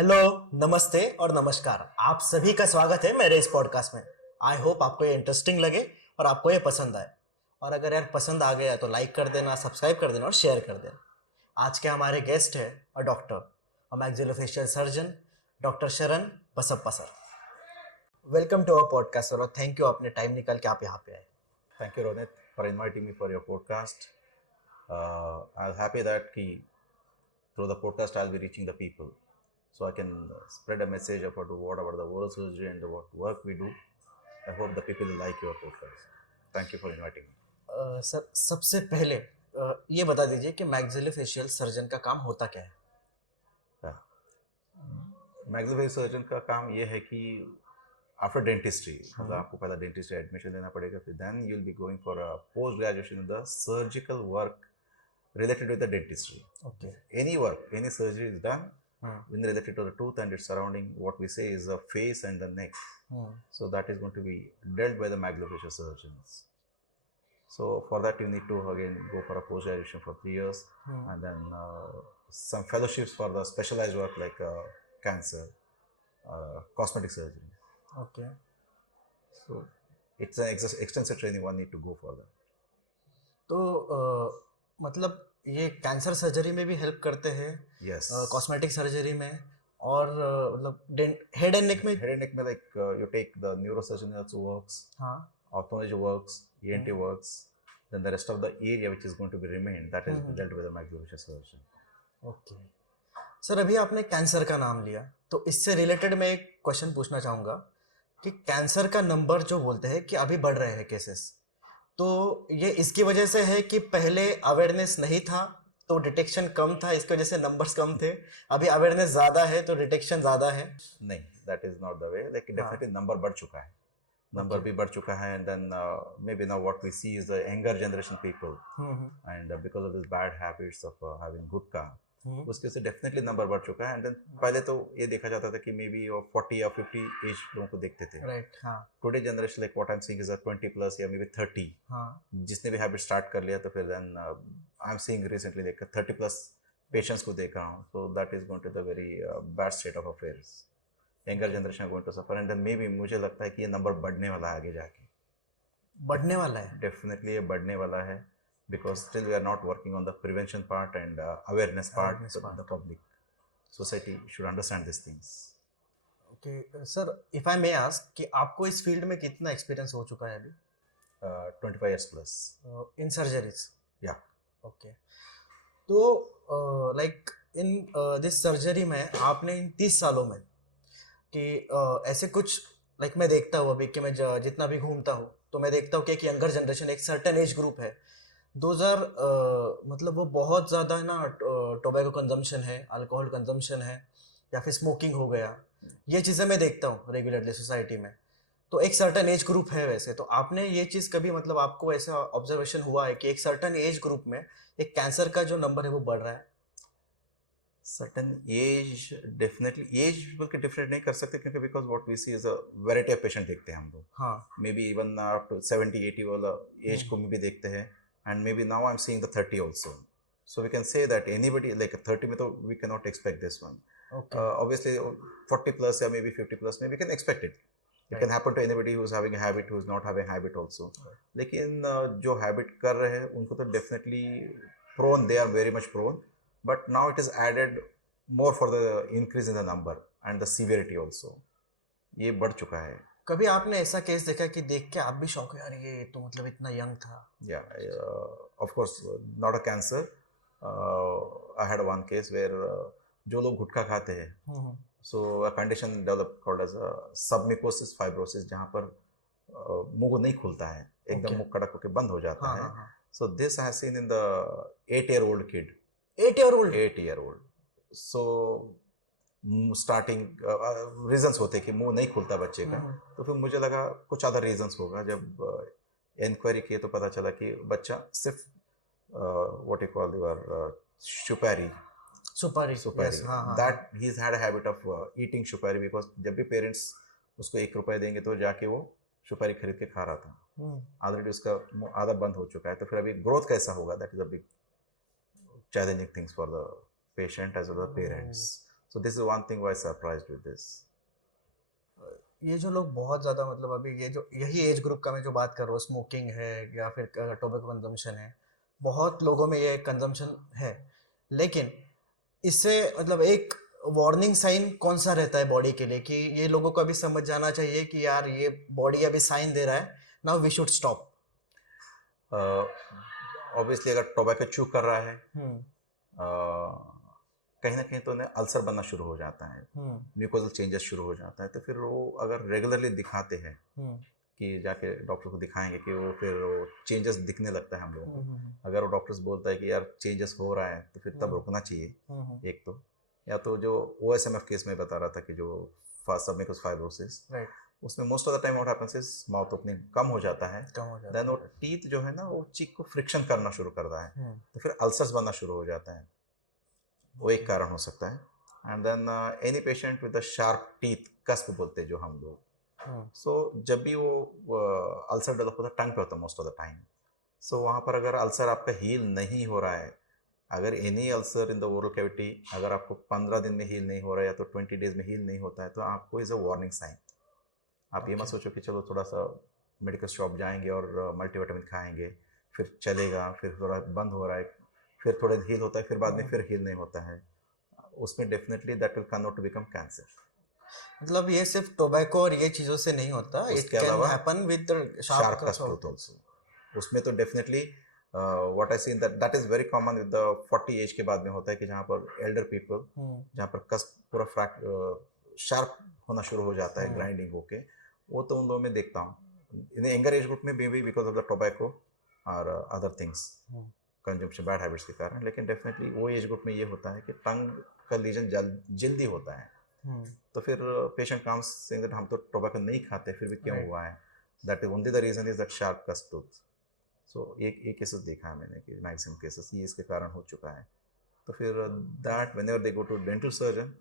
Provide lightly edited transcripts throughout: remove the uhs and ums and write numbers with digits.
Hello, नमस्ते और नमस्कार। आप सभी का स्वागत है मेरे इस पॉडकास्ट में। आई होप आपको ये इंटरेस्टिंग लगे और आपको ये पसंद आए। और अगर यार पसंद आ गया तो लाइक कर देना, सब्सक्राइब कर देना और शेयर कर देना। आज के हमारे गेस्ट है और डॉक्टर और maxillofacial surgeon doctor Sharan Basappa sir. Welcome to our podcast sir और थैंक यू अपने टाइम निकाल के आप यहाँ पे आए। Thank you, Ronit, for inviting me for your podcast. I'm happy that through the podcast I'll be reaching the people, so I can spread a message about what about the oral surgery and what work we do. I hope the people will like your podcast. Thank you for inviting me. Sir सबसे पहले ये बता दीजिए कि maxillofacial surgeon का काम होता क्या है। मैक्सिलोफेशियल सर्जन का काम ये है कि आफ्टर डेंटिस्ट्री मतलब आपको पहला डेंटिस्ट्री एडमिशन लेना पड़ेगा, फिर then you will be going for a post graduation in the surgical work related with the dentistry. Okay. Any work, any surgery is done when related to the tooth and its surrounding. What we say is the face and the neck. So that is going to be dealt by the maxillofacial surgeons. So for that you need to again go for a post graduation for 3 years and then some fellowships for the specialized work like cancer, cosmetic surgery. Okay. So it's an extensive training one need to go for that. तो मतलब ये cancer surgery में भी help करते हैं। Yes. Cosmetic surgery में और मतलब हेड एंड नेक में। Head and neck में like you take the neurosurgeon also works. हाँ। Ophthalmology works, ENT works, then the rest of the area which is going to be remained that is dealt with the maxillofacial surgeon. Okay sir, अभी आपने cancer का नाम लिया तो इससे related मैं एक क्वेश्चन पूछना चाहूँगा कि कैंसर का नंबर जो बोलते हैं कि अभी बढ़ रहे हैं केसेस, तो ये इसकी वजह से है कि पहले अवेयरनेस नहीं था तो डिटेक्शन कम था, इसकी वजह से नंबर्स कम थे। अभी अवेयरनेस ज़्यादा है तो डिटेक्शन ज़्यादा है। नहीं, that is not the way. Like definitely number बढ़ चुका है, number भी बढ़ चुका है and then maybe now what we see is the younger generation people and because of this bad habits of having गुटखा उसके से डेफिनेटली नंबर बढ़ चुका है एंड देन पहले तो ये देखा जाता था कि मे बी 40 या 50 एज लोगों को देखते थे। राइट। हाँ। Today generation like what I am seeing is 20 plus या मे बी 30। हाँ। जिसने भी हैबिट स्टार्ट कर लिया तो फिर then I am seeing recently देख 30 प्लस पेशेंट्स को देख रहा हूँ। So that is going to the very bad state of affairs. Younger generation going to suffer and then maybe मुझे लगता है कि ये नंबर बढ़ने वाला है आगे जाके। बढ़ने वाला है डेफिनेटली ये बढ़ने वाला है because still we are not working on the prevention part and awareness part. The public society should understand these things. Okay sir, if I may ask कि आपको इस फील्ड में कितना एक्सपीरियंस हो चुका है अभी? 25 years plus इन सर्जरीज। या ओके, तो लाइक इन दिस सर्जरी में आपने इन 30 सालों में कि ऐसे कुछ लाइक मैं देखता हूँ अभी कि मैं जितना भी घूमता हूँ तो मैं देखता हूँ कि एक यंगर जनरेशन, एक सर्टेन एज ग्रुप है 2000 मतलब वो बहुत ज़्यादा है ना, टोबैको कंजम्पशन है, अल्कोहल कंजम्पशन है या फिर स्मोकिंग हो गया, ये चीज़ें मैं देखता हूँ रेगुलरली सोसाइटी में। तो एक सर्टेन एज ग्रुप है वैसे, तो आपने ये चीज़ कभी मतलब आपको ऐसा ऑब्जर्वेशन हुआ है कि एक सर्टेन एज ग्रुप में एक कैंसर का जो नंबर है वो बढ़ रहा है? सर्टेन एज डेफिनेटली एज बोल के डिफरेंट नहीं कर सकते क्योंकि because what we see is a variety of patient देखते हैं हम लोग। हाँ। Maybe even up to 70-80 वाला एज को भी देखते हैं and maybe now I'm seeing the 30 also. So we can say that anybody like 30 में तो we cannot expect this one. Okay. Obviously 40 plus या maybe 50 plus maybe we can expect it. It can happen to anybody who's having a habit, who's not having a habit also. लेकिन जो habit कर रहे हैं उनको तो definitely prone, they are very much prone. But now it is added more for the increase in the number and the severity also. ये बढ़ चुका है। कभी आपने ऐसा केस देखा कि देख के आप भी शौक है, यार ये तो मतलब इतना यंग था? Yeah, of course, not a cancer. I had one case where जो लोग गुटखा खाते हैं, so a condition developed called as submucous fibrosis, जहाँ पर मुंह नहीं खुलता है, एकदम मुंह कड़क होकर बंद हो जाता है। So this I have seen in the 8-year-old kid. 8-year-old? 8-year-old. So starting reasons होते कि मुंह नहीं खुलता बच्चे का, तो फिर मुझे लगा कुछ अदर रीजंस होगा। जब इंक्वायरी किए तो पता चला कि बच्चा सिर्फ व्हाट यू कॉल योर सुपारी that he has had a habit of eating सुपारी बिकॉज जब भी पेरेंट्स उसको 1 रुपया देंगे तो जाके वो सुपारी खरीद के खा रहा था। ऑलरेडी उसका आधा बंद हो चुका है, तो फिर अभी ग्रोथ कैसा होगा, that is a big challenging things for the patient as well as parents. So this is one thing why I surprised with this. ये जो लोग बहुत ज़्यादा मतलब अभी ये जो यही एज ग्रुप का मैं जो बात कर रहा हूँ, स्मोकिंग है या फिर टोबैको कंजम्पशन है, बहुत लोगों में ये कंजम्पशन है, लेकिन इससे मतलब एक वार्निंग साइन कौन सा रहता है बॉडी के लिए कि ये लोगों को अभी समझ जाना चाहिए कि यार ये बॉडी अभी साइन दे रहा है, now we should stop? Obviously अगर टोबैको चू कर रहा है कहीं ना कहीं तो उन्हें अल्सर बनना शुरू हो जाता है, म्यूकोजल चेंजेस शुरू हो जाता है, तो फिर वो अगर रेगुलरली दिखाते हैं कि जाके डॉक्टर को दिखाएंगे कि वो फिर वो चेंजेस दिखने लगता है हम लोगों को, अगर वो डॉक्टर्स बोलता है कि यार चेंजेस हो रहा है तो फिर तब रुकना चाहिए एक तो, या तो जो OSMF केस में बता रहा था कि जो सबम्यूकोस फाइब्रोसिस, उसमें most of the time what happens is mouth opening कम हो जाता है, देन वो टीथ जो है ना वो चीक को फ्रिक्शन करना शुरू करता है, तो फिर अल्सर्स बनना शुरू हो जाता है, वो एक कारण हो सकता है. And then any patient with the sharp teeth, cusp बोलते हैं जो हम लोग, सो जब भी वो अल्सर डेवलप होता है टंग पे होता है मोस्ट ऑफ द टाइम, सो वहाँ पर अगर अल्सर आपका हील नहीं हो रहा है, अगर any ulcer in the oral cavity अगर आपको 15 दिन में हील नहीं हो रहा है या तो 20 डेज में हील नहीं होता है, तो आपको इज़ अ वार्निंग साइन. आप ये मत सोचो कि चलो थोड़ा सा मेडिकल शॉप जाएंगे और मल्टीविटामिन खाएंगे फिर चलेगा, फिर थोड़ा बंद हो रहा है, फिर थोड़ा हील होता है, फिर बाद में फिर हील नहीं होता है, उसमें definitely that will convert to become cancer. मतलब ये सिर्फ टोबैको और ये चीज़ों से नहीं होता, it can happen with sharp cusp tooth also. उसमें तो definitely what I seen that is very common with the 40 age के बाद में होता है कि जहाँ पर एल्डर पीपल जहाँ पर कस्प पूरा शार्प होना शुरू हो जाता है ग्राइंडिंग होके, वो तो उन लोगों में देखता हूँ. इन यंगर एज ग्रुप में भी बिकॉज ऑफ द टोबैको और other things consumption bad habits के कारण, लेकिन डेफिनेटली वो एज ग्रुप में ये होता है कि टंग का लीजन जल्दी होता है, तो फिर पेशेंट कम्स सेइंग दैट हम तो टोबैको नहीं खाते फिर भी क्यों हुआ है, that is only the reason is that sharp cusp tooth. So एक केसेस देखा है मैंने कि मैक्सिमम केसेस ये इसके कारण हो चुका है. तो फिर that whenever they go to dental surgeon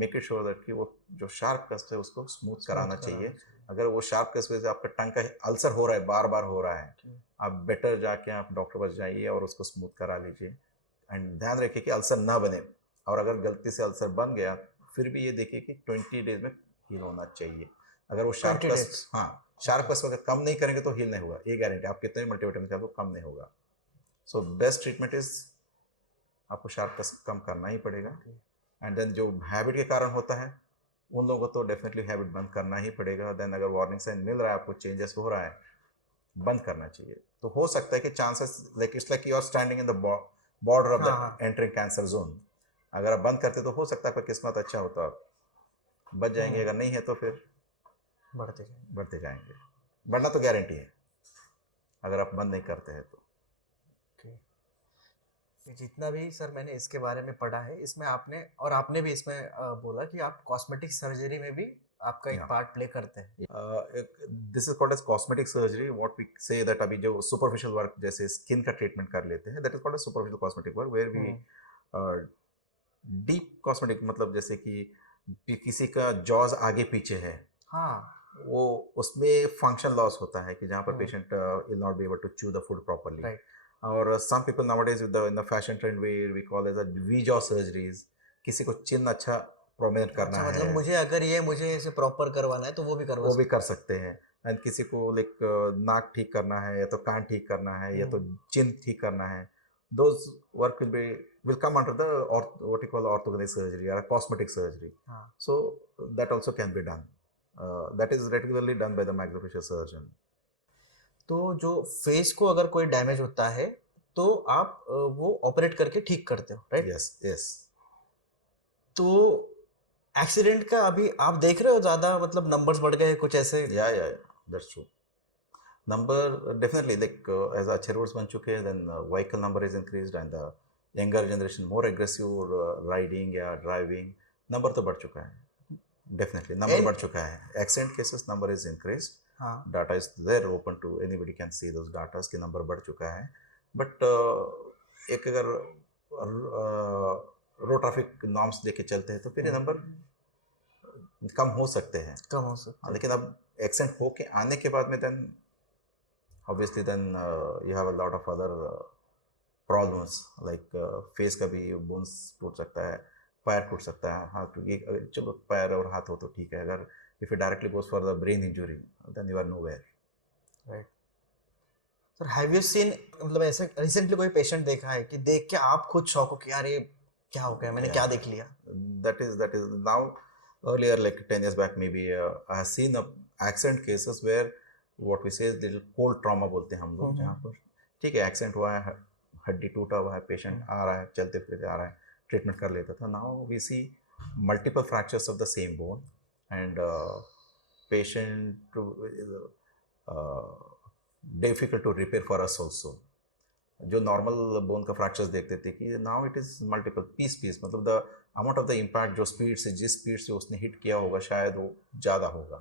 make it sure that कि वो जो शार्प कस्ट है उसको स्मूथ कराना चाहिए. अगर वो शार्प कस्ट वजह से आपका टंग का अल्सर हो रहा है, बार बार हो रहा है, आप बेटर जाके आप डॉक्टर पास जाइए और उसको स्मूथ करा लीजिए. एंड ध्यान रखिए कि अल्सर ना बने, और अगर गलती से अल्सर बन गया फिर भी ये देखिए कि 20 डेज में हील होना चाहिए. अगर वो शार्प कस्ट शार्प कस्ट अगर कम नहीं करेंगे तो हील नहीं होगा, ये गारंटी. आप कितने भी मल्टीविटामिन खा लो कम नहीं होगा. सो बेस्ट ट्रीटमेंट इज आपको शार्प कस्ट कम करना ही पड़ेगा. एंड देन जो हैबिट के कारण होता है उन लोगों को तो डेफिनेटली हैबिट बंद करना ही पड़ेगा. देन अगर वार्निंग साइन मिल रहा है, आपको चेंजेस हो रहा है, बंद करना चाहिए. तो हो सकता है कि chances like it's like you are standing in the border of the entering cancer zone. अगर आप बंद करते तो हो सकता है आपका किस्मत अच्छा होता, आप बच जाएंगे. अगर नहीं है तो फिर बढ़ते जाएंगे. बढ़ना तो गारंटी है अगर आप बंद नहीं करते हैं तो. जितना भी सर मैंने इसके बारे में पढ़ा है, इसमें आपने भी इसमें बोला कि आप कॉस्मेटिक सर्जरी में भी आपका एक पार्ट प्ले करते हैं. This is called as cosmetic surgery. What we say that अभी जो सुपरफिशियल वर्क जैसे स्किन का ट्रीटमेंट कर लेते हैं, that is called as superficial cosmetic work, where we deep cosmetic, मतलब जैसे कि किसी का जॉज आगे पीछे है, वो उसमें फंक्शन लॉस होता है कि जहाँ पर patient will not be able to chew the food properly. और some people nowadays in the fashion trend where we call as a V jaw surgeries. किसी को चिन्ह अच्छा प्रोमिनेंट करना है, मतलब मुझे ऐसे प्रॉपर करवाना है तो वो भी कर सकते हैं. एंड किसी को लाइक नाक ठीक करना है, या तो कान ठीक करना है, या तो चिन्ह ठीक करना है, those work will come under the what you call orthogenic surgery or cosmetic surgery. So that also can be done. That is regularly done by the maxillofacial surgeon. तो जो फेस को अगर कोई डैमेज होता है तो आप वो ऑपरेट करके ठीक करते हो, राइट? यस. तो एक्सीडेंट का अभी आप देख रहे हो ज्यादा, मतलब नंबर्स बढ़ गए कुछ ऐसे? या that's true. Number definitely like as अच्छे रोड्स बन चुके हैं, then vehicle number is increased and the younger generation more aggressive riding या ड्राइविंग, नंबर तो बढ़ चुका है. डेफिनेटली नंबर बढ़ चुका है. Accident cases number is increased. Data is there open to anybody can see those datas कि number बढ़ चुका है. बट एक अगर रोड ट्रैफिक नॉर्म्स लेके चलते हैं तो फिर ये नंबर कम हो सकते हैं. लेकिन अब एक्सीडेंट होके आने के बाद में then obviously then you have a lot of other problems like face का भी बोन्स टूट सकता है, पैर टूट सकता है, हाथ ये चलो पैर और हाथ हो तो ठीक है, अगर if it directly goes for the brain injury then you are nowhere. Right sir, have you seen, मतलब ऐसे रिसेंटली कोई पेशेंट देखा है कि देख के आप खुद शॉक हो कि यार ये क्या हो गया, मैंने क्या देख लिया? That is now. Earlier, like 10 years back maybe, I have seen accident cases where what we say is little cold trauma बोलते हैं हम लोग, जहाँ पर ठीक है एक्सीडेंट हुआ है, हड्डी टूटा हुआ है, पेशेंट आ रहा है, चलते फिरते आ रहा है, ट्रीटमेंट कर लेता था. Now we see multiple fractures of the same bone and patient difficult to repair for us also. जो नॉर्मल बोन का फ्रैक्चर्स देखते थे कि now it is multiple piece, मतलब the amount of the impact जो स्पीड से, जिस speed से उसने हिट किया होगा शायद वो ज़्यादा होगा.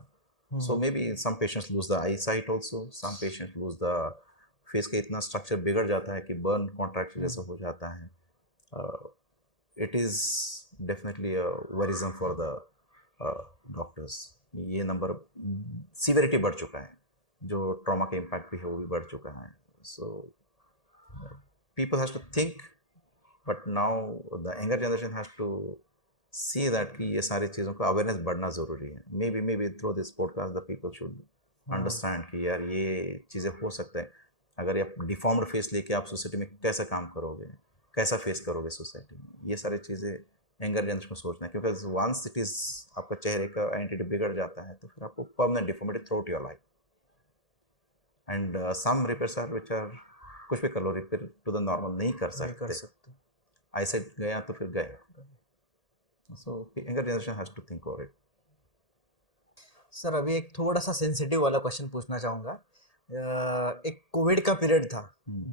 So may be some patients lose the eye sight also, some patient lose the face का इतना स्ट्रक्चर बिगड़ जाता है कि बर्न कॉन्ट्रैक्ट जैसा हो जाता है. It is definitely worrisome for the doctors. ये नंबर सीवियरिटी बढ़ चुका है, जो ट्रॉमा का इम्पैक्ट भी है वो भी बढ़ चुका है. सो people has to think, but now the younger generation has to see that कि ये सारी चीज़ों का अवेयरनेस बढ़ना ज़रूरी है. maybe through this podcast the people should understand कि यार ये चीज़ें हो सकता है. अगर आप डिफॉर्म्ड फेस लेके आप सोसाइटी में कैसा काम करोगे, कैसा फेस करोगे सोसाइटी में, ये सारी चीज़ें यंगर जनरेशन को सोचना है. क्योंकि वंस इट इज़ आपका चेहरे का आइडेंटिटी बिगड़ जाता है तो फिर आपको permanent deformity throughout your life. And some repairs are which are कुछ भी कर लो, रिपेयर टू द नॉर्मल नहीं कर सकते. आई सेट गया तो फिर गया. So younger generation has to think over it. Sir अभी एक थोड़ा सा सेंसिटिव वाला क्वेश्चन पूछना चाहूँगा. एक कोविड का पीरियड था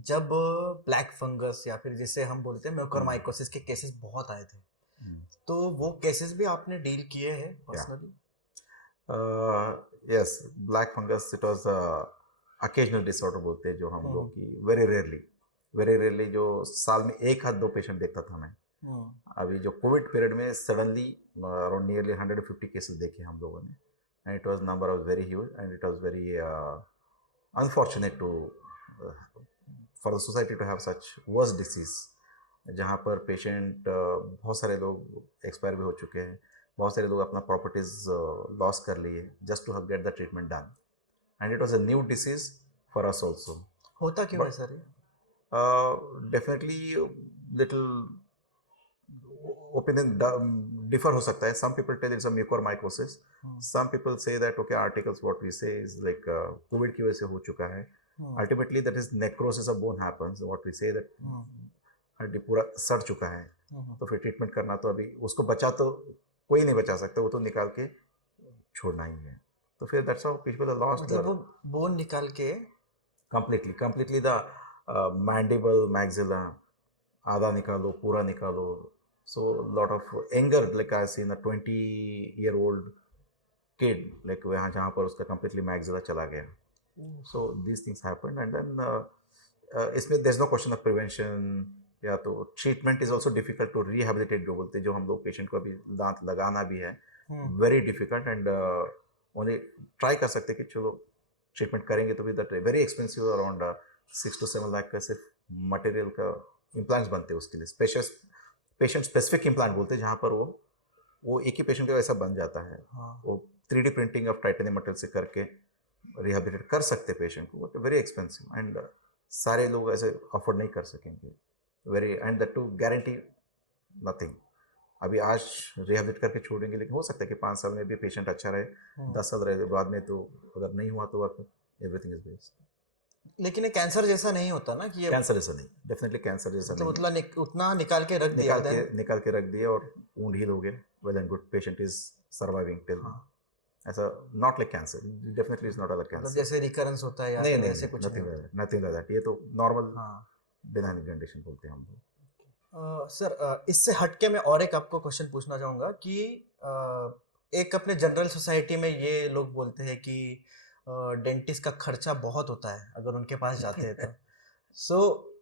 जब ब्लैक फंगस या फिर जिसे हम बोलते हैं म्यूकोरमाइकोसिस के केसेस बहुत आए थे. तो वो केसेस भी आपने डील किए हैं personally? Yes, black fungus it was occasional disorder बोलते हैं जो हम लोग की वेरी रेयरली जो साल में एक हाथ 2 पेशेंट देखता था मैं. अभी जो कोविड पीरियड में सडनली अराउंड नियरली 150 केसेस देखे हम लोगों ने. And it was number was very huge and it was very unfortunate to for the society to have such worse disease, जहाँ पर पेशेंट बहुत सारे लोग एक्सपायर भी हो चुके हैं, बहुत सारे लोग अपना प्रॉपर्टीज लॉस कर लिए just to get the treatment done. And it was a new disease for us also. होता क्यों है sir? Definitely little opinion differ हो सकता है. Some people tell it's a mucormycosis. Some people say that okay, articles what we say is like COVID की वजह से हो चुका है. Ultimately that is necrosis of bone happens. What we say that हड्डी पूरा सड़ चुका है, तो फिर ट्रीटमेंट करना तो अभी उसको बचा तो कोई नहीं बचा सकता, वो तो निकाल के छोड़ना ही है. तो फिर that's how people are lost. मतलब वो बोन निकाल के completely the mandible, maxilla, आधा निकालो, पूरा निकालो. So lot of anger, like I see in a 20-year-old kid, like वहाँ जहाँ पर उसका completely maxilla चला गया. So these things happened and then इसमें there's no question of prevention, या तो treatment is also difficult to rehabilitate जो बोलते हैं, जो हम लोग पेशेंट को अभी दांत लगाना भी है very difficult and only try कर सकते कि चलो ट्रीटमेंट करेंगे तो भी that very expensive, around 6 to 7 lakh का सिर्फ मटेरियल का इम्प्लांट्स बनते हैं उसके लिए. पेशेंट स्पेसिफिक इम्प्लांट बोलते हैं, जहाँ पर वो एक ही पेशेंट का वैसा बन जाता है. वो 3D printing of titanium material से करके रिहेबिलिटेट कर सकते हैं पेशेंट को, बट वेरी एक्सपेंसिव एंड सारे लोग ऐसे अफोर्ड नहीं कर सकेंगे. Very and that too guarantee nothing. अभी आज रिहेबिलिट करके छोड़ेंगे, लेकिन हो सकता है कि 5 साल में भी पेशेंट अच्छा रहे, 10 साल रहे बाद में तो अगर नहीं हुआ तो एवरीथिंग इज वेस्ट. लेकिन ये कैंसर जैसा नहीं होता ना कि कैंसर जैसा नहीं, डेफिनेटली कैंसर जैसा तो नहीं. उतना निकाल के रख दिया, निकाल के रख दिया और वुंड हील हो गया, well and good, patient is surviving till. ऐसा not like cancer, definitely is not like cancer. जैसे रिकरेंस होता है या नहीं, ऐसे कुछ नथिंग लाइक दैट. ये तो नॉर्मल बिनाइन कंडीशन बोलते हैं हम लोग. सर इससे हटके मैं और एक आपको क्वेश्चन पूछना चाहूँगा कि एक अपने जनरल सोसाइटी में ये लोग बोलते हैं कि डेंटिस्ट का खर्चा बहुत होता है अगर उनके पास जाते हैं तो. सो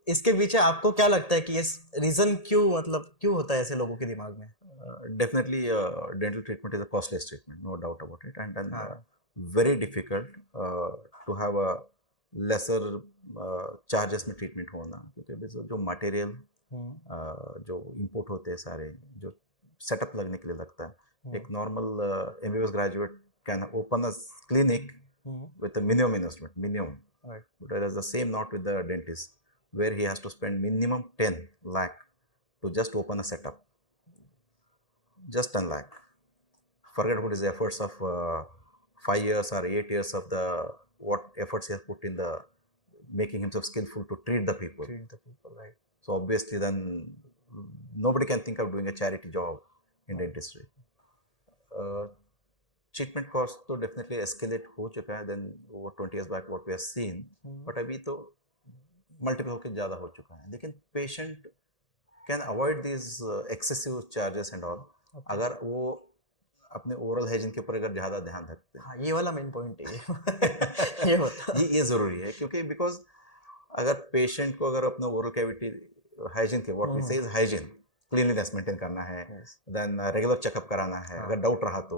इसके पीछे आपको क्या लगता है कि ये रीज़न क्यों होता है ऐसे लोगों के दिमाग में? Definitely dental treatment is a costless treatment, no doubt about it, and then very difficult to have a lesser charges में treatment होना, क्योंकि जो मटेरियल जो इंपोर्ट होते हैं सारे, जो सेटअप लगने के लिए लगता है. एक normal MBBS graduate can open a clinic with a minimum investment, minimum. Right. Whereas the same not with the dentist, where he has to spend minimum 10 lakh to just open a setup. Just 10 lakh. Forget what is the efforts of 5 years or 8 years of the what efforts he has put in the making himself skillful to treat the people. Right. So obviously then nobody can think of doing a charity job in dentistry. Treatment cost तो definitely escalate हो चुका है then over 20 years back what we have seen, but अभी तो multiple होकर ज़्यादा हो चुका है. लेकिन patient can avoid this excessive charges and all अगर वो अपने ओरल हाइजीन के ऊपर अगर ज़्यादा ध्यान रखते हैं. हाँ, ये वाला मेन पॉइंट है. ये होता ये ज़रूरी है क्योंकि बिकॉज अगर पेशेंट को अगर अपना ओरल कैविटी हाइजीन के what we say is hygiene cleanliness maintain करना है, देन रेगुलर चेकअप कराना है. अगर डाउट रहा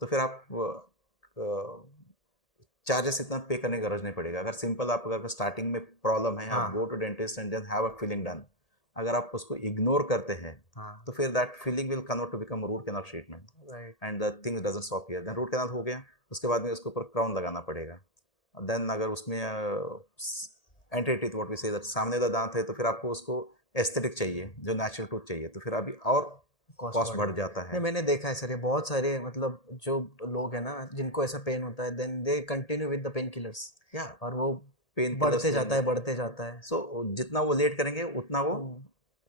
तो फिर आप चार्जेस इतना पे करने की जरूरत नहीं पड़ेगा. अगर सिंपल आप अगर स्टार्टिंग में प्रॉब्लम है, आप go to dentist and then have a filling done. अगर आप उसको इग्नोर करते हैं तो फिर that filling will convert to become root canal treatment and the things doesn't stop here. Then root canal हो गया, उसके बाद में उसके ऊपर क्राउन लगाना पड़ेगा. देन अगर उसमें एंटी टीथ व्हाट वी से सामने का दांत है तो फिर आपको उसको एस्थेटिक चाहिए, जो नेचुरल टूथ चाहिए, तो फिर अभी और कॉस्ट बढ़ जाता है. मैंने देखा है सर, ये बहुत सारे मतलब जो लोग हैं ना जिनको ऐसा पेन होता है then they continue with the pain killers, और वो पेन बढ़ते जाता है. सो जितना वो लेट करेंगे उतना वो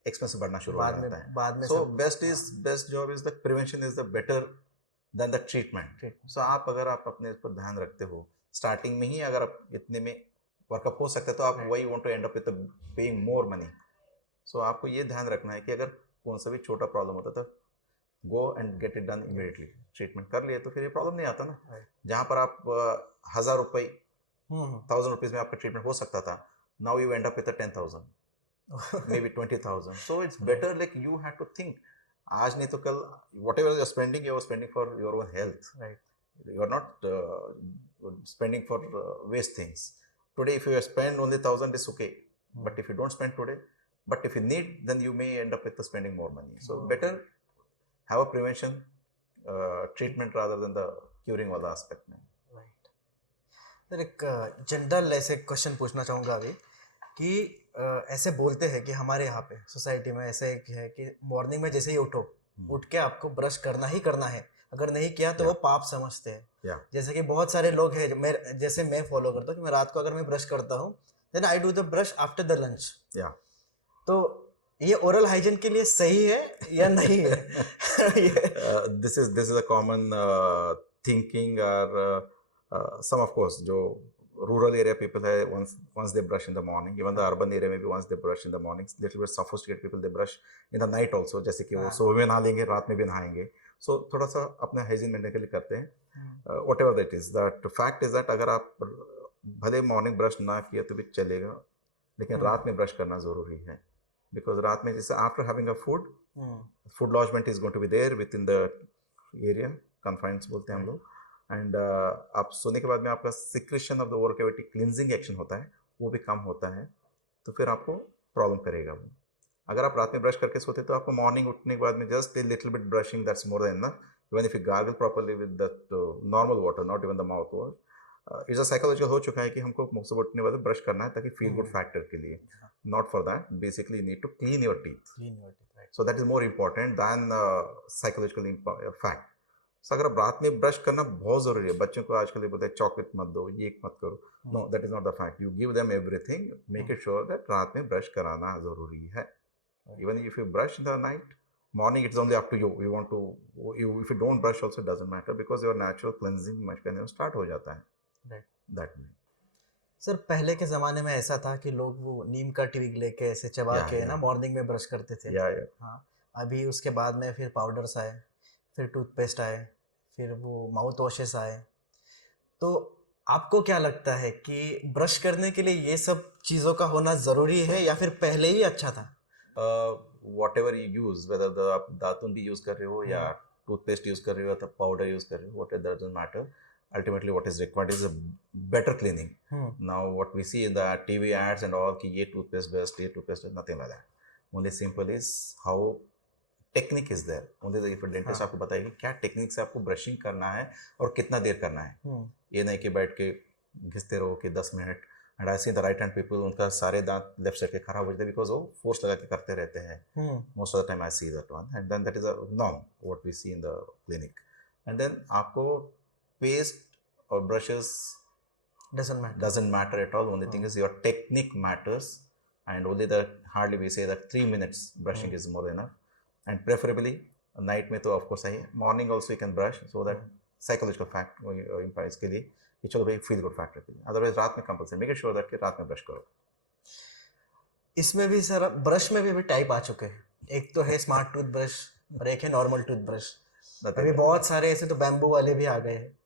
एक्सपेंस बढ़ना शुरू हो जाता है बाद में. So best job is the prevention is the better than the treatment. सो आप अगर आप अपने पर ध्यान रखते हो स्टार्टिंग में ही, अगर आप इतने में वर्कअप हो सकते हैं तो आप वही want to end up with paying more money. So आपको ये ध्यान रखना है कि अगर कौन सा भी छोटा प्रॉब्लम होता था go and get it done immediately. Treatment कर लिए तो फिर ये प्रॉब्लम नहीं आता ना. जहाँ पर आप 1000 रुपये 1000 रुपीज में आपका ट्रीटमेंट हो सकता था, now you end up with 10,000 maybe 20,000. So it's better like you have to think आज नहीं तो कल whatever you are spending for your own health. You are not spending for waste things. Today if you spend only 1000 it's okay, but if you don't spend today, but if you need, then you may end up with spending more money. So better have a prevention treatment rather than the curing वाला aspect में. Right. Sir एक general ऐसे question पूछना चाहूँगा अभी कि ऐसे बोलते हैं कि हमारे यहाँ पे सोसाइटी में ऐसे है कि मॉर्निंग में जैसे ही उठ के आपको ब्रश करना ही करना है, अगर नहीं किया तो वो पाप समझते हैं. जैसे कि बहुत सारे लोग हैं जैसे मैं फॉलो करता हूँ कि मैं रात को अगर मैं ब्रश करता हूँ then I do the brush after the lunch. तो ये ओरल हाइजीन के लिए सही है या नहीं है? This is a common thinking और सम ऑफ कोर्स जो रूरल एरिया पीपल है once they brush in the morning, even the urban area maybe once they brush in the morning, little bit sophisticated people they brush in the night also, जैसे कि वो सुबह में नहा लेंगे रात में भी नहाएंगे. सो थोड़ा सा अपना हाइजीन मेंटेन के लिए करते हैं. whatever that is, that fact is that अगर आप भले मॉर्निंग ब्रश ना किया तो भी चलेगा, लेकिन रात में ब्रश करना जरूरी है. बिकॉज रात में जैसे after having a food lodgement is going to be there within the area, confines बोलते हैं हम लोग. एंड आप सोने के बाद में आपका secretion of the oral cavity cleansing action होता है, वो भी कम होता है, तो फिर आपको प्रॉब्लम करेगा वो. अगर आप रात में ब्रश करके सोते तो आपको मॉर्निंग उठने के बाद में just a little bit brushing that's more than enough. Even if you gargle properly with that normal water, not even the mouth wash. It's a psychological हो चुका है कि हमको सुबह उठने के बाद ब्रश करना है ताकि फील गुड फैक्टर के लिए, not for that. Basically you need to clean your teeth, right. So that is more important than psychological fact. So अगर रात में ब्रश करना बहुत जरूरी है. बच्चों को आजकल ये बोलते हैं चॉकलेट मत दो, ये मत करो. No, that is not the fact. You give them everything, make it sure that रात में ब्रश कराना जरूरी है. Even if you brush in the night, morning it's only up to you. You want to, if you don't brush also doesn't matter because your natural cleansing mechanism start हो जाता है. Right. That way. Sir पहले के ज़माने में ऐसा था कि लोग वो नीम का ट्विग लेके ऐसे चबा के ना मॉर्निंग में ब्रश करते थे. हाँ, अभी उसके बाद में फिर पाउडर्स आए, फिर टूथपेस्ट आए, फिर वो माउथ वॉशेस आए. तो आपको क्या लगता है कि ब्रश करने के लिए ये सब चीज़ों का होना ज़रूरी है या फिर पहले ही अच्छा था? Whatever you use, whether आप दातुन भी यूज़ कर रहे हो या टूथपेस्ट यूज़ कर रहे हो या पाउडर यूज़ कर रहे हो, whatever, doesn't matter. Ultimately what is required is a better cleaning. Now what we see in the TV ads and all कि ये toothpaste best, ये toothpaste best, nothing like that. Only simple is how technique is there only if dentist हाँ। आपको बताएगी क्या technique से आपको brushing करना है और कितना देर करना है। ये नहीं कि बैठ के घिसते रहो कि 10 minute. And I see the right hand people उनका सारे दांत लेफ्ट साइड के खराब हो जाते हैं बिकॉज वो फोर्स लगा के करते रहते हैं। Most of the time I see that one and then that is a norm what we see in the clinic. And then आपको पेस्ट और brushes doesn't matter at all. Only thing is your technique matters, and only the hardly we say that 3 minutes brushing is more enough, and preferably night में तो of course है, morning also you can brush so that psychological fact implies के लिए कि चलो भाई feel good factor के लिए, otherwise रात में compulsory make sure that कि रात में brush करो। इसमें भी सर ब्रश में भी टाइप आ चुके हैं, एक तो है स्मार्ट टूथब्रश और एक है नॉर्मल टूथब्रश। अभी बहुत सारे ऐसे तो बैम्बू वाले भी आ गए हैं।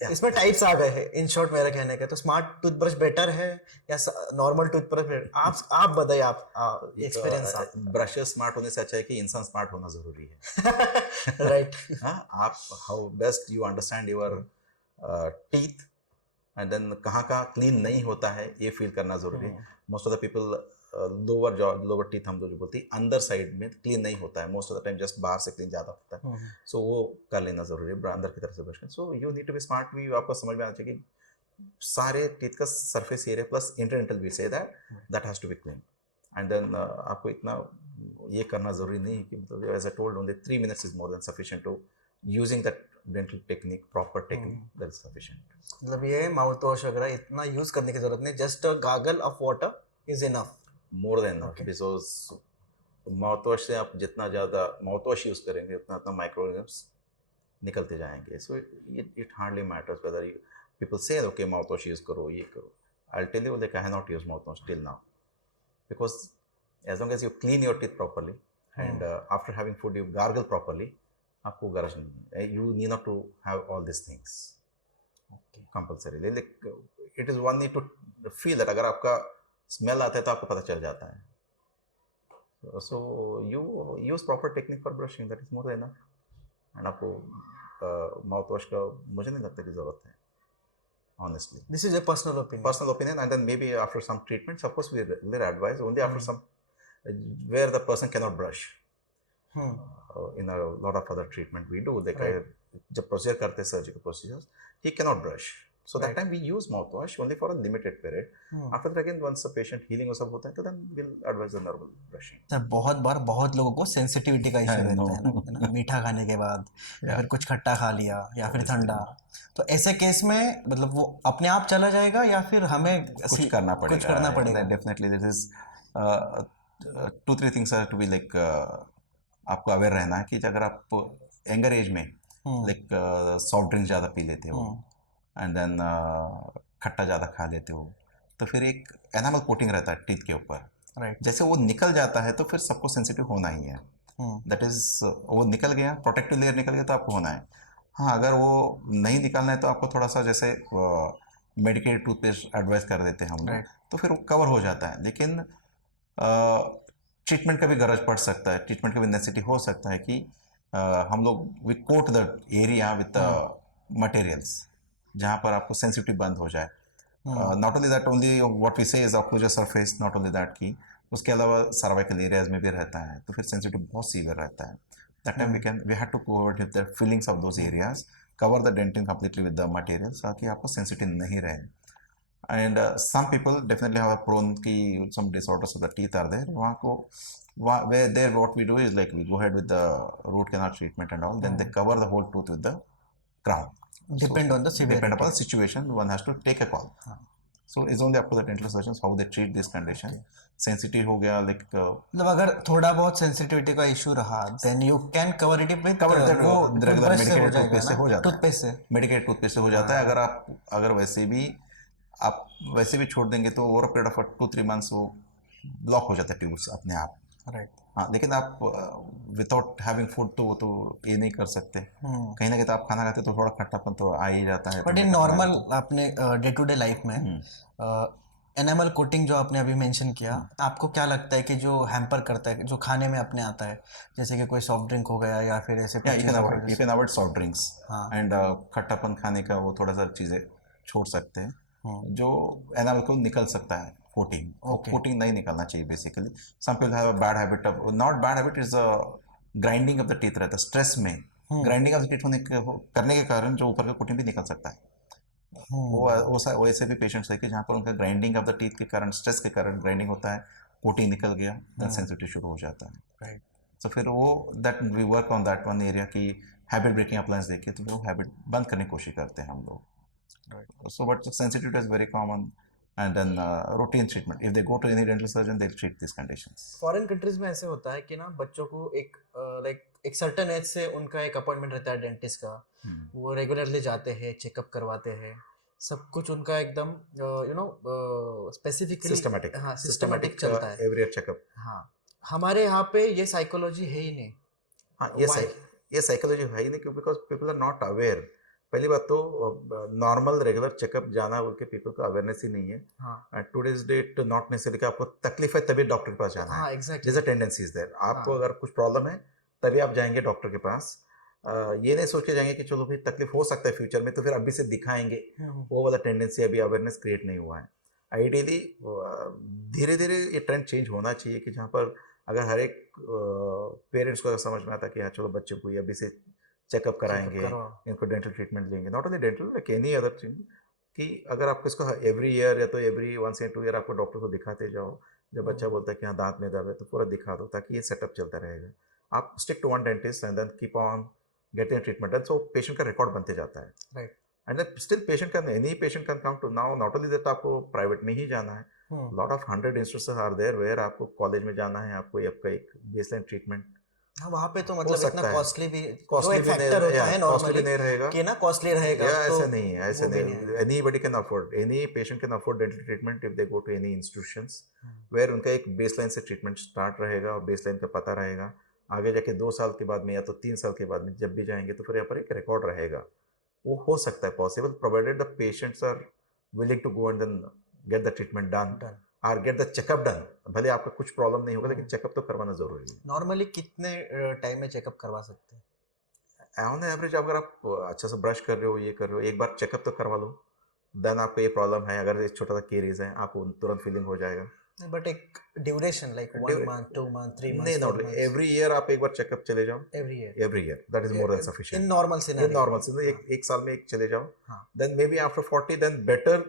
इसमें टाइप्स आ गए हैं इन शॉर्ट मेरा कहने का। तो स्मार्ट टूथब्रश बेटर है या नॉर्मल टूथब्रश बेटर? आप बताइए, आप एक्सपीरियंस। ब्रशेस स्मार्ट होने से अच्छा है कि इंसान स्मार्ट होना जरूरी है। राइट। हाँ, आप how best you understand your teeth and then कहाँ क्लीन नहीं होता है ये फील करना जरूरी है। Most of the people lower teeth हम जो बोलते हैं अंदर साइड में क्लीन नहीं होता है, most of the time just बाहर से क्लीन ज्यादा होता है। सो वो कर लेना जरूरी है अंदर की तरफ से brush. So you need to be smart. भी आपको समझ में आना चाहिए कि सारे टीथ का सरफेस एरिया प्लस इंटरडेंटल भी say that has to be clean. And then आपको इतना ये करना जरूरी नहीं कि मतलब as I told only 3 minutes इज more than sufficient to using that dental technique, proper technique, that is sufficient. मतलब ये माउथ वॉश वगैरह इतना यूज करने की जरूरत नहीं, just a gargle of water is enough, more than enough. Because mouthwash से आप जितना ज़्यादा माउथ वॉश यूज़ करेंगे उतना माइक्रो ऑर्गेनिजम्स निकलते जाएंगे। So it hardly matters whether you people say okay mouth wash use करो, ये करो। I tell you like I have not use mouth wash till now because as long as you clean your teeth properly and after having food you gargle properly, आपको गरज नहीं है, you need not to have all this things compulsorily. Like it is one need to feel that अगर आपका smell आता है तो आपको पता चल जाता है। So you use proper technique for brushing, that is more than enough. And आपको माउथ वॉश का मुझे नहीं लगता कि जरूरत है honestly. This is a personal opinion. And then maybe after some treatments, of course we will advise only after some where the person cannot brush. In a lot of other treatment we do, like जब procedure करते हैं surgical procedures, he cannot brush. So that time we use mouthwash only for a limited period. After that again once the patient healing सब होता है तो then we'll advise the normal brushing. Sir बहुत बार बहुत लोगों को सेंसिटिविटी का issue रहता है ना, मीठा खाने के बाद या फिर कुछ खट्टा खा लिया या फिर ठंडा, तो ऐसे केस में मतलब वो अपने आप चला जाएगा या फिर हमें कुछ करना पड़ेगा? Definitely there is 2-3 things are to be like आपको अवेयर रहना है कि अगर आप यंगर एज में लाइक सॉफ्ट ड्रिंक ज़्यादा पी लेते हो एंड देन खट्टा ज़्यादा खा लेते हो तो फिर एक एनामल कोटिंग रहता है टीथ के ऊपर। जैसे वो निकल जाता है तो फिर सबको सेंसिटिव होना ही है। दैट इज वो निकल गया, प्रोटेक्टिव लेयर निकल गया तो आपको होना है। हाँ, अगर वो नहीं निकलना है तो आपको थोड़ा सा जैसे मेडिकेटेड टूथपेस्ट एडवाइस कर देते हैं हम लोग, तो फिर वो कवर हो जाता है। लेकिन ट्रीटमेंट का भी गरज पड़ सकता है, ट्रीटमेंट का भी नेसेसिटी हो सकता है कि हम लोग we coat the area with materials जहाँ पर आपको सेंसिटिव बंद हो जाए। Not only that, only what we say is occlusal surface, not only that की उसके अलावा सर्वाइकल एरियाज में भी रहता है तो फिर सेंसिटिव बहुत सीवियर रहता है। That time we had to cover the fillings of those areas, cover the dentine completely with the material ताकि आपको सेंसिटिव नहीं रहे। And some people definitely have prone की some disorders of the teeth are there, वहाँ को where there what we do is like we go ahead with the root canal treatment and all, then they cover the whole tooth with the crown. Depend on the severity. Depend upon the situation, one has to take a call. So it's only up to the dental surgeons how they treat this condition. Sensitive हो गया like मतलब अगर थोड़ा बहुत sensitivity का issue रहा then you can cover it with वो regular medicated toothpaste से हो जाता है, टूथपेस्ट से medicated toothpaste से हो जाता है। अगर आप वैसे भी छोड़ देंगे तो over a period of 2-3 months वो ब्लॉक हो जाता है ट्यूब्स अपने आप। हाँ, लेकिन आप विदाउट हैविंग फूड तो वो तो ये नहीं कर सकते। कहीं ना कहीं तो आप खाना खाते तो थोड़ा खट्टापन तो आ ही जाता है। बट इन नॉर्मल अपने डे टू डे लाइफ में एनामल कोटिंग जो आपने अभी मेंशन किया, आपको क्या लगता है कि जो हैम्पर करता है, जो खाने में अपने आता है, जैसे कि कोई सॉफ्ट ड्रिंक हो गया या फिर ऐसे you can avoid soft drinks and खट्टापन खाने का वो थोड़ा सा चीज़ें छोड़ सकते हैं जो एनामल को निकल सकता है। कोटिंग नहीं निकलना चाहिए basically. Some people have a bad habit of, not bad habit, is grinding of the teeth रहता है स्ट्रेस में, ग्राइंडिंग ऑफ द टीथ करने के कारण जो ऊपर का कोटिंग भी निकल सकता है। वो ऐसे भी पेशेंट्स है कि जहाँ पर उनका ग्राइंडिंग ऑफ द टीथ के कारण, स्ट्रेस के कारण ग्राइंडिंग होता है, कोटिंग निकल गया, देन सेंसिटिव शुरू हो जाता है। राइट। तो फिर वो that we work on that one area की हैबिट ब्रेकिंग अप्लायंस देखिए तो वो हैबिट बंद करने की कोशिश करते हैं हम लोग। So but sensitivity is very common, and then routine treatment. If they go to any dental surgeon, they'll treat these conditions. Foreign countries में ऐसे होता है कि ना बच्चों को एक लाइक एक सर्टेन एज से उनका एक अपॉइंटमेंट रहता है डेंटिस्ट का, वो रेगुलरली जाते हैं, चेकअप करवाते हैं, सब कुछ उनका एकदम स्पेसिफिकली Systematic. हाँ सिस्टमेटिक चलता है। Every year checkup. हाँ, हमारे यहाँ पे ये साइकोलॉजी है ही नहीं। हाँ, Why? ये साइकोलॉजी है ही नहीं क्यों, because people are not aware. पहली बात तो नॉर्मल रेगुलर चेकअप जाना उनके पीपल को अवेयरनेस ही नहीं है। हाँ टुडेज डेट नॉट नेसेसरी कि आपको तकलीफ है तभी डॉक्टर के पास जाना है। हाँ एग्जैक्टली। जैसे टेंडेंसी इज देयर, आपको हाँ। अगर कुछ प्रॉब्लम है तभी आप जाएंगे डॉक्टर के पास। ये नहीं सोच के जाएंगे कि चलो भाई तकलीफ हो सकता है फ्यूचर में तो फिर अभी से दिखाएंगे, वो वाला टेंडेंसी अभी अवेयरनेस क्रिएट नहीं हुआ है। आइडियली धीरे धीरे ये ट्रेंड चेंज होना चाहिए कि जहाँ पर अगर हर एक पेरेंट्स को अगर समझ में आता कि हाँ चलो बच्चों को ये अभी से चेकअप कराएंगे, इनको डेंटल ट्रीटमेंट देंगे, not only dental like any other thing, कि अगर आपको इसको एवरी ईयर या तो एवरी 1 से 2 ईयर आपको डॉक्टर को दिखाते जाओ। जब बच्चा बोलता है कि हाँ दांत में दर्द है तो पूरा दिखा दो ताकि ये सेटअप चलता रहेगा। आप stick to one dentist and then keep on getting treatment and so patient का रिकॉर्ड बनते जाता है। Right. And then still patient can any patient can come to now, not only that आपको प्राइवेट में ही जाना है, lot of 100 institutes are there where आपको कॉलेज में जाना है, आपको आपका एक बेसलाइन ट्रीटमेंट हाँ वहाँ पे तो हो मतलब इतना सकता है। कॉस्टली भी कॉस्टली एक भी नहीं फैक्टर होता है कॉस्टली भी नॉर्मली नहीं रहेगा कि ना कॉस्टली रहेगा या तो ऐसा नहीं है, ऐसे वो भी नहीं। Anybody can afford, any patient can afford dental treatment if they go to any institutions where उनका एक बेसलाइन से ट्रीटमेंट स्टार्ट रहेगा और बेसलाइन का पता रहेगा। आगे जाके 2 साल के बाद में या तो 3 साल के बाद में जब भी जाएंगे तो फिर यहाँ पर एक रिकॉर्ड रहेगा। वो हो सकता है possible provided the patients are willing to go and then get the treatment done और गेट द चेकअप डन। भले आपका कुछ प्रॉब्लम नहीं होगा लेकिन चेकअप तो करवाना जरूरी है। नॉर्मली कितने टाइम में चेकअप करवा सकते हैं? ऑन एवरेज अगर आप अच्छा से ब्रश कर रहे हो, ये कर रहे हो, एक बार चेकअप तो करवा लो, देन आपको ये प्रॉब्लम है, अगर एक छोटा सा केरीज है आपको तुरंत फीलिंग हो जाएगा। बट एक ड्यूरेशन लाइक 1 मंथ 2 मंथ 3 नहीं, मंथ्स नॉट एवरी ईयर आप एक बार चेकअप चले जाओ, every year every year that is more than sufficient in normal in scenario. Normal से एक साल में एक चले जाओ, हाँ। Then maybe after 40 then better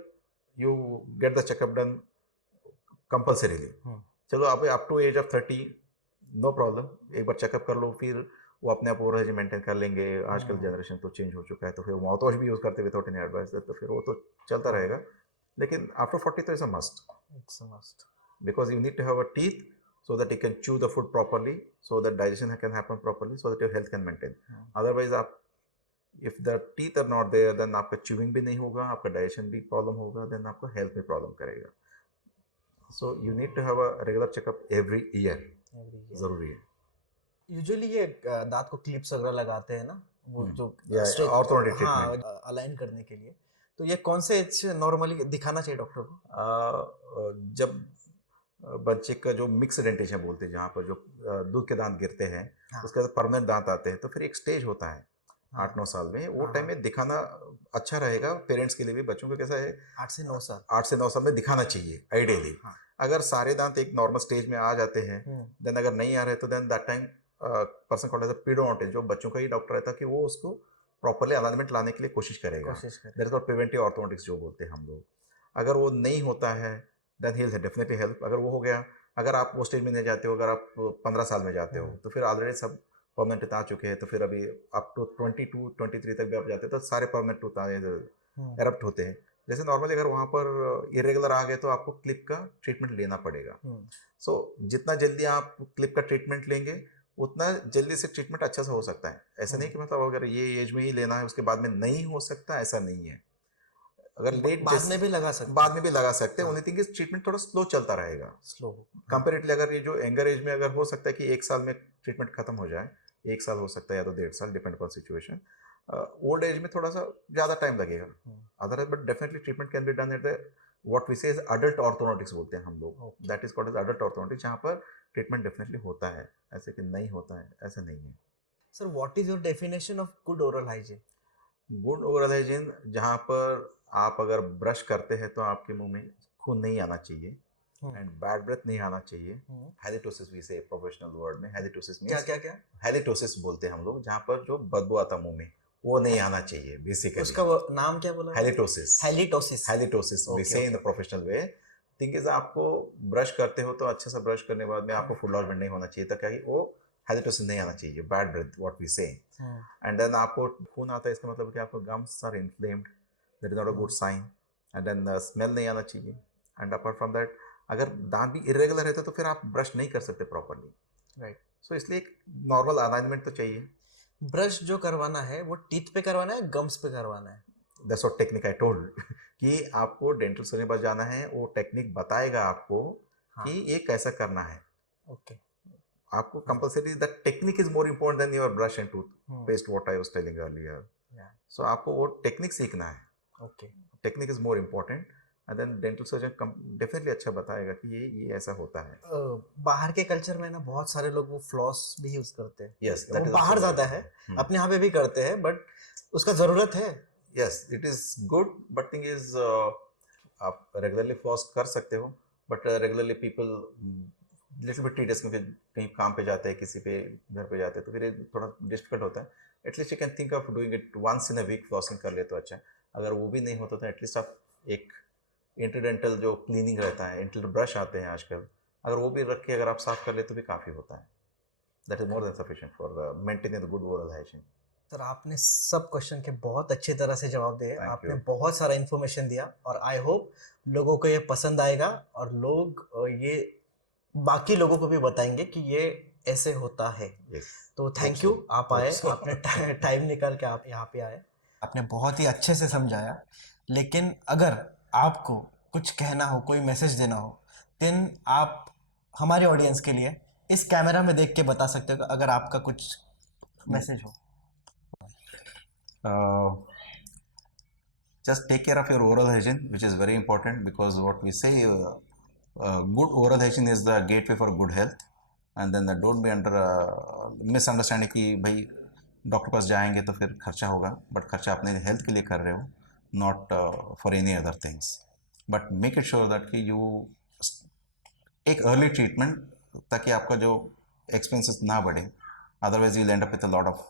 you get the checkup done compulsorily. चलो आप up to age of 30 no problem, एक बार चेकअप कर लो, फिर वो अपने आप ओवरेज मेंटेन कर लेंगे। आजकल जनरेशन तो चेंज हो चुका है तो फिर माउथ वॉश भी यूज़ करते विदाउट एनी एडवाइस, तो फिर वो तो चलता रहेगा। लेकिन आफ्टर 40 तो it's a must, it's a must because you need to have a teeth so that you can chew the food properly, so that digestion can happen properly, so that your health can maintain. Otherwise आप if the teeth are not there then आपका chewing भी नहीं होगा, आपका digestion भी problem होगा, then आपको health में problem करेगा। So you need to have a regular checkup every year, जरूरी है। यूजुअली ये दांत को क्लिप्स वगैरह लगाते हैं ना, वो जो ऑर्थोडोंटिक ट्रीटमेंट अलाइन करने के लिए, तो ये कौन से एज नॉर्मली दिखाना चाहिए डॉक्टर को? जब बच्चे का जो मिक्स डेंटेशन बोलते हैं, जहाँ पर जो दूध के दांत गिरते हैं, हाँ। उसके बाद परमानेंट दांत आते हैं, तो फिर एक स्टेज होता है 8-9 साल में, वो टाइम में दिखाना अच्छा रहेगा पेरेंट्स के लिए भी। बच्चों को कैसा है 8 से 9 साल में दिखाना चाहिए आइडियली। अगर सारे दांत एक नॉर्मल स्टेज में आ जाते हैं, देन अगर नहीं आ रहे तो then that time person called as a pedodontist, जो बच्चों का ही डॉक्टर रहता है, कि वो उसको प्रॉपर्ली अलाइनमेंट लाने के लिए कोशिश करेगा। That is called preventive orthodontics जो बोलते हैं हम लोग। अगर वो नहीं होता है then he will definitely help. अगर वो हो गया, अगर आप वो स्टेज में नहीं जाते हो, अगर आप 15 साल में जाते हो तो फिर ऑलरेडी सब परमानेंट टूथ आ चुके हैं, तो फिर अभी अप टू 22-23 तक भी आप जाते हो तो सारे परमानेंट टूथ एरप्ट होते हैं। जैसे नॉर्मली अगर वहाँ पर इरेगुलर आ गए तो आपको क्लिप का ट्रीटमेंट लेना पड़ेगा। सो जितना जल्दी आप क्लिप का ट्रीटमेंट लेंगे उतना जल्दी से ट्रीटमेंट अच्छा से हो सकता है। ऐसा नहीं कि मतलब अगर ये एज में ही लेना है उसके बाद में नहीं हो सकता, ऐसा नहीं है। अगर लेट बाद में भी लगा सकते, बाद में भी लगा सकते हैं। ओनली थिंग इज ट्रीटमेंट थोड़ा स्लो चलता रहेगा, स्लो कंपेरेटिवली। अगर ये जो यंगर एज में अगर हो सकता है कि 1 साल में ट्रीटमेंट खत्म हो जाए, 1 साल हो सकता है या तो 1.5 साल, depend upon situation. Old age में थोड़ा सा ज़्यादा टाइम लगेगा otherwise, but definitely treatment can be done at the what we say is adult orthodontics बोलते हैं हम लोग, that is called as adult orthodontics, जहाँ पर ट्रीटमेंट डेफिनेटली होता है, ऐसे कि नहीं होता है ऐसा नहीं है। Sir what is your definition of good oral hygiene? Good oral hygiene, जहाँ पर आप अगर ब्रश करते हैं तो आपके मुंह में खून नहीं आना चाहिए, एंड बैड ब्रेथ नहीं आना चाहिए. हेलिटोसिस वी से प्रोफेशनल वर्ड में. हेलिटोसिस क्या मींस क्या क्या हेलिटोसिस बोलते हैं हम लोग, जहाँ पर जो बदबू आता मुंह में, वो नहीं आना चाहिए बेसिकली. उसका वो नाम क्या बोला? Halitosis. Halitosis. Halitosis we okay say in okay. The professional way. Think is आपको ब्रश करते हो तो अच्छे से ब्रश करने के बाद में आपको फुल लॉन्जमेंट नहीं होना चाहिए, ताकि वो हेलिटोसिस नहीं आना चाहिए. Bad breath what we say. And then आपको खून आता है, इसका मतलब कि आपको gums are inflamed, that is not a good sign. And then smell नहीं आना चाहिए. एंड अपार्ट फ्रॉम दैट, अगर दांत भी इरेगुलर रहता है तो फिर आप ब्रश नहीं कर सकते प्रॉपरली. राइट. सो इसलिए एक नॉर्मल अलाइनमेंट तो चाहिए. ब्रश जो करवाना है वो टीथ पे करवाना है, गम्स पे करवाना है? That's what technique I told कि आपको डेंटल सर्जन के पास जाना है, वो टेक्निक बताएगा आपको हाँ. कि ये कैसा करना है. ओके. आपको compulsory the technique is more important than your brush and toothpaste, what I was telling earlier. So आपको वो टेक्निक सीखना है. Okay. Technique is more important. And then dental surgeon definitely अच्छा बताएगा कि ये ऐसा होता है. बाहर के कल्चर में ना बहुत सारे लोग वो फ्लॉस भी यूज करते हैं. यस, वो बाहर ज्यादा है, अपने यहाँ पे भी करते हैं, बट उसका जरूरत है. Yes, it is good, but thing is आप रेगुलरली फ्लॉस कर सकते हो, but regularly people little bit tedious, क्योंकि कहीं काम पे जाते हैं, किसी पे घर पे जाते हैं, तो फिर ये थोड़ा डिफिकल्ट होता है. At least you can think of doing it once in a week, flossing कर ले तो अच्छा है. अगर वो भी नहीं होता तो एटलीस्ट आप एक इंटरडेंटल जो क्लीनिंग रहता है, इंटरडेंटल ब्रश आते हैं आजकल, अगर वो भी रख के अगर आप साफ कर ले तो भी काफ़ी होता है. That is more than sufficient for maintaining the good oral hygiene. Sir आपने सब क्वेश्चन के बहुत अच्छी तरह से जवाब दिए. Thank आपने you. बहुत सारा इन्फॉर्मेशन दिया और आई होप लोगों को ये पसंद आएगा और लोग ये बाकी लोगों को भी बताएंगे कि ये ऐसे होता है. Yes. तो थैंक यू, आप आए, so. आपने टाइम निकाल के आप यहाँ पे आए. आपने बहुत ही अच्छे से समझाया. लेकिन अगर आपको कुछ कहना हो, कोई मैसेज देना हो, देन आप हमारे ऑडियंस के लिए इस कैमरा में देख के बता सकते हो अगर आपका कुछ मैसेज हो. Just take care of your oral hygiene, which is very important, because what we say, good oral hygiene is the gateway for good health. And then don't be under misunderstanding कि भाई doctor पास जाएंगे तो फिर खर्चा होगा, but खर्चा अपने health के लिए कर रहे हो, not for any other things. But make it sure that कि यू टेक अर्ली ट्रीटमेंट, ताकि आपका जो एक्सपेंसेस ना बढ़े. Otherwise, you'll end up with a lot of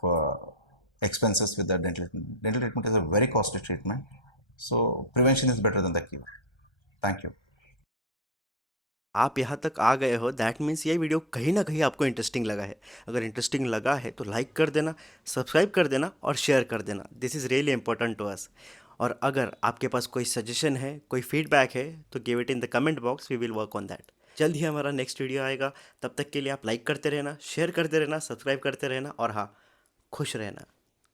expenses with the dental treatment. Dental treatment is a very costly treatment. So, prevention is better than the cure. Thank you. आप यहाँ तक आ गए हो, दैट मीन्स ये video कहीं ना कहीं आपको इंटरेस्टिंग लगा है. अगर इंटरेस्टिंग लगा है तो लाइक कर देना, सब्सक्राइब कर देना और शेयर कर देना. This is really important to us. और अगर आपके पास कोई सजेशन है, कोई फीडबैक है, तो give it in the comment box. We will work on that. जल्द ही हमारा नेक्स्ट वीडियो आएगा. तब तक के लिए आप लाइक करते रहना, शेयर करते रहना, सब्सक्राइब करते रहना और हाँ, खुश रहना.